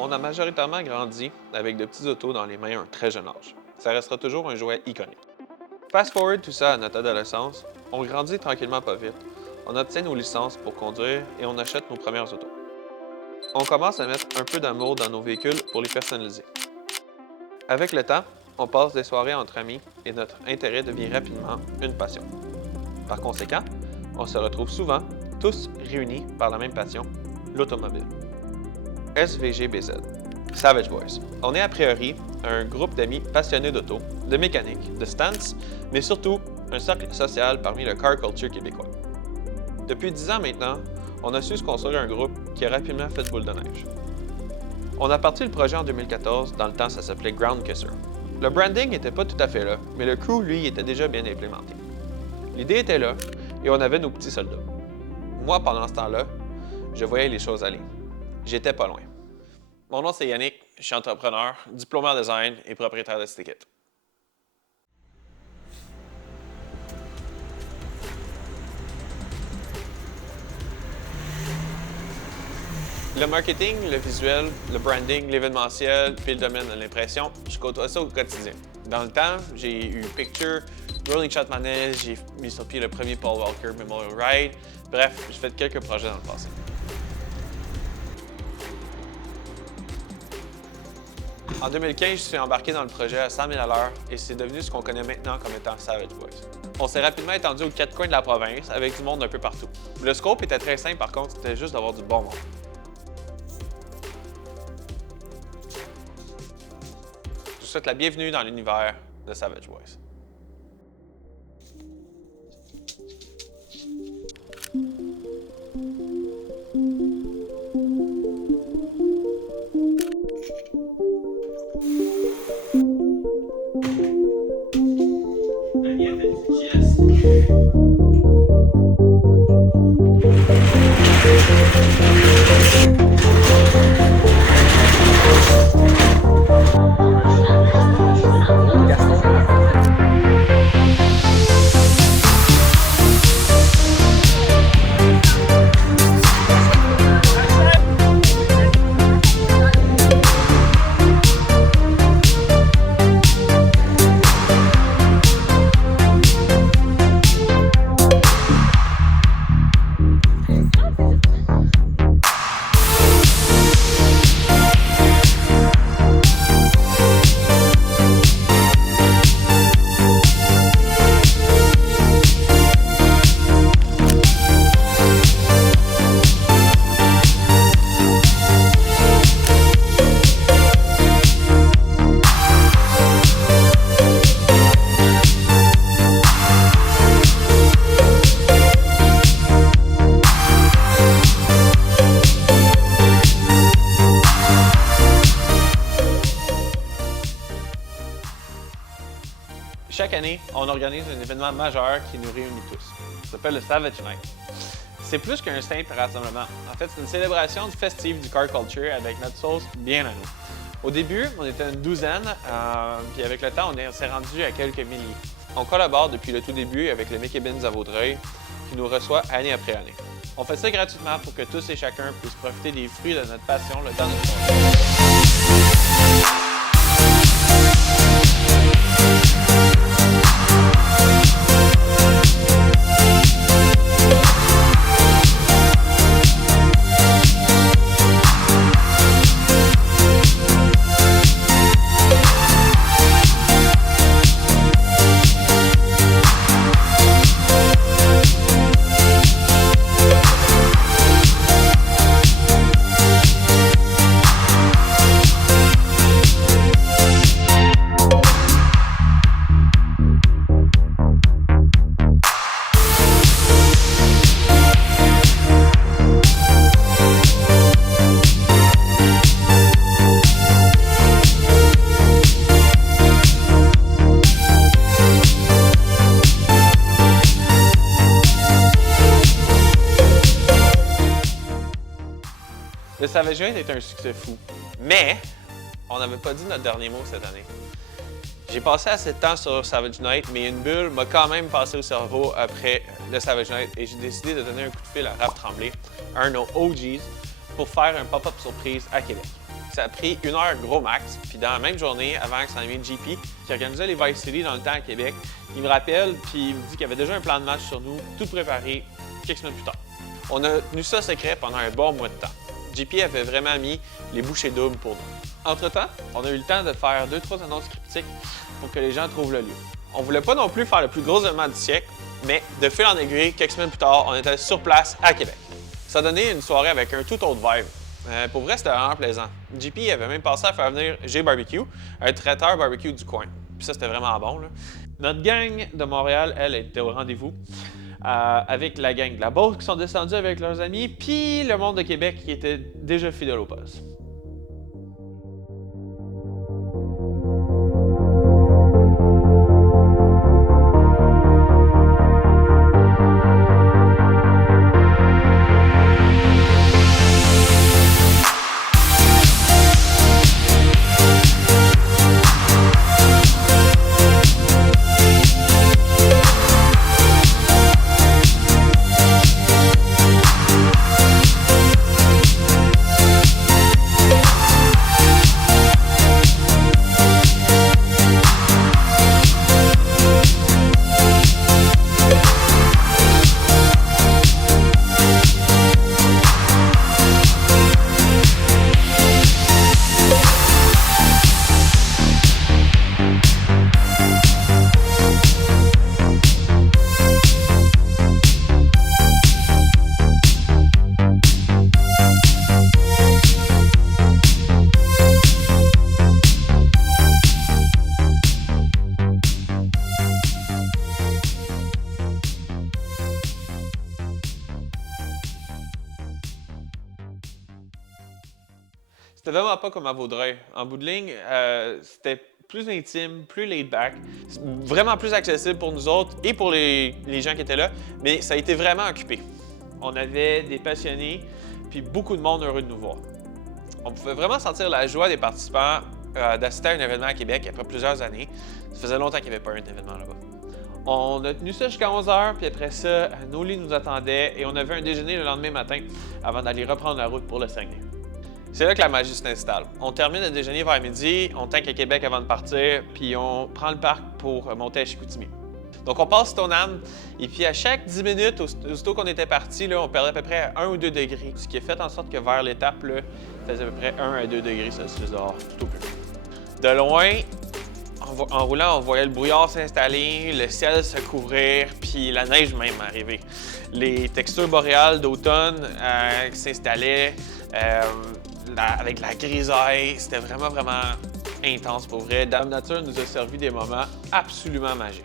On a majoritairement grandi avec de petits autos dans les mains à un très jeune âge. Ça restera toujours un jouet iconique. Fast forward tout ça à notre adolescence, on grandit tranquillement pas vite. On obtient nos licences pour conduire et on achète nos premières autos. On commence à mettre un peu d'amour dans nos véhicules pour les personnaliser. Avec le temps, on passe des soirées entre amis et notre intérêt devient rapidement une passion. Par conséquent, on se retrouve souvent tous réunis par la même passion, l'automobile. SVGBZ, Savage Boys. On est a priori un groupe d'amis passionnés d'auto, de mécanique, de stunts, mais surtout un cercle social parmi le car culture québécois. Depuis 10 ans maintenant, on a su se construire un groupe qui a rapidement fait boule de neige. On a parti le projet en 2014, dans le temps ça s'appelait Ground Kisser. Le branding n'était pas tout à fait là, mais le crew, lui, était déjà bien implémenté. L'idée était là, et on avait nos petits soldats. Moi, pendant ce temps-là, je voyais les choses aller. J'étais pas loin. Mon nom, c'est Yannick, je suis entrepreneur, diplômé en design et propriétaire de Stickit. Le marketing, le visuel, le branding, l'événementiel, puis le domaine de l'impression, je côtoie ça au quotidien. Dans le temps, j'ai eu Picture, Rolling Shot Manège, j'ai mis sur pied le premier Paul Walker Memorial Ride. Bref, j'ai fait quelques projets dans le passé. En 2015, je suis embarqué dans le projet à 100 000 à l'heure et c'est devenu ce qu'on connaît maintenant comme étant Savage Boys. On s'est rapidement étendu aux quatre coins de la province avec du monde un peu partout. Le scope était très simple par contre, c'était juste d'avoir du bon monde. Je vous souhaite la bienvenue dans l'univers de Savage Boys. Chaque année, on organise un événement majeur qui nous réunit tous. Ça s'appelle le Savage Night. C'est plus qu'un simple rassemblement. En fait, c'est une célébration festive du car culture avec notre sauce bien à nous. Au début, on était une douzaine, puis avec le temps, on s'est rendu à quelques milliers. On collabore depuis le tout début avec le Mickey Benz à Vaudreuil, qui nous reçoit année après année. On fait ça gratuitement pour que tous et chacun puissent profiter des fruits de notre passion le temps de notre soirée. Le Savage Night est un succès fou, mais on n'avait pas dit notre dernier mot cette année. J'ai passé assez de temps sur Savage Night, mais une bulle m'a quand même passé au cerveau après le Savage Night et j'ai décidé de donner un coup de fil à Raph Tremblay, un de nos OGs, pour faire un pop-up surprise à Québec. Ça a pris 1 heure gros max. Puis dans la même journée, avant que ça en vienne JP, qui organisait les Vice City dans le temps à Québec, il me rappelle puis il me dit qu'il y avait déjà un plan de match sur nous, tout préparé, quelques semaines plus tard. On a tenu ça secret pendant un bon mois de temps. JP avait vraiment mis les bouchées doubles pour nous. Entre-temps, on a eu le temps de faire 2-3 annonces cryptiques pour que les gens trouvent le lieu. On voulait pas non plus faire le plus gros événement du siècle, mais de fil en aiguille, quelques semaines plus tard, on était sur place à Québec. Ça donnait une soirée avec un tout autre vibe. Pour vrai, c'était vraiment plaisant. JP avait même pensé à faire venir J-Barbecue, un traiteur barbecue du coin. Puis ça, c'était vraiment bon, là. Notre gang de Montréal, elle, était au rendez-vous. Avec la gang de la Beauce qui sont descendus avec leurs amis, puis le monde de Québec qui était déjà fidèle au poste. C'était vraiment pas comme à Vaudreuil. En bout de ligne, c'était plus intime, plus laid-back, vraiment plus accessible pour nous autres et pour les gens qui étaient là, mais ça a été vraiment occupé. On avait des passionnés, puis beaucoup de monde heureux de nous voir. On pouvait vraiment sentir la joie des participants d'assister à un événement à Québec après plusieurs années. Ça faisait longtemps qu'il n'y avait pas eu un événement là-bas. On a tenu ça jusqu'à 11 h, puis après ça, nos lits nous attendaient et on avait un déjeuner le lendemain matin avant d'aller reprendre la route pour le Saguenay. C'est là que la magie s'installe. On termine le déjeuner vers midi, on tank à Québec avant de partir, puis on prend le parc pour monter à Chicoutimi. Donc on passe Stoneham, et puis à chaque 10 minutes, aussitôt qu'on était parti, on perdait à peu près 1 ou 2 degrés, ce qui a fait en sorte que vers l'étape, là, il faisait à peu près 1 à 2 degrés Celsius dehors, tout au plus. De loin, en roulant, on voyait le brouillard s'installer, le ciel se couvrir, puis la neige même arriver. Les textures boréales d'automne qui s'installaient, avec la grisaille, c'était vraiment intense pour vrai. Dame Nature nous a servi des moments absolument magiques.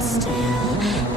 Still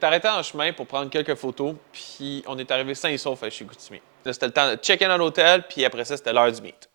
est arrêté en chemin pour prendre quelques photos, puis on est arrivé sain et sauf à Chicoutimi. Là, c'était le temps de check-in à l'hôtel, puis après ça, c'était l'heure du meet.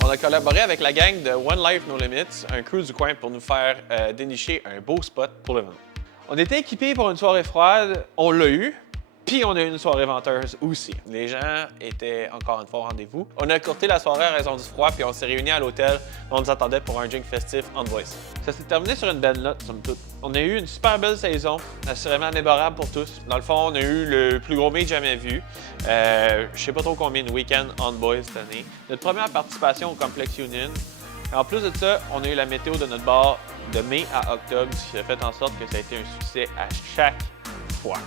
On a collaboré avec la gang de One Life No Limits, un crew du coin, pour nous faire dénicher un beau spot pour le vent. On était équipés pour une soirée froide, on l'a eu, puis on a eu une soirée venteuse aussi. Les gens étaient encore une fois au rendez-vous. On a courté la soirée à raison du froid, puis on s'est réunis à l'hôtel. On nous attendait pour un drink festif on voice. Ça s'est terminé sur une belle note, somme toute. On a eu une super belle saison, assurément mémorable pour tous. Dans le fond, on a eu le plus gros meet jamais vu. Je sais pas trop combien de week-ends on boys cette année. Notre première participation au Complex Union. Et en plus de ça, on a eu la météo de notre bar de mai à octobre, ce qui a fait en sorte que ça a été un succès à chaque fois.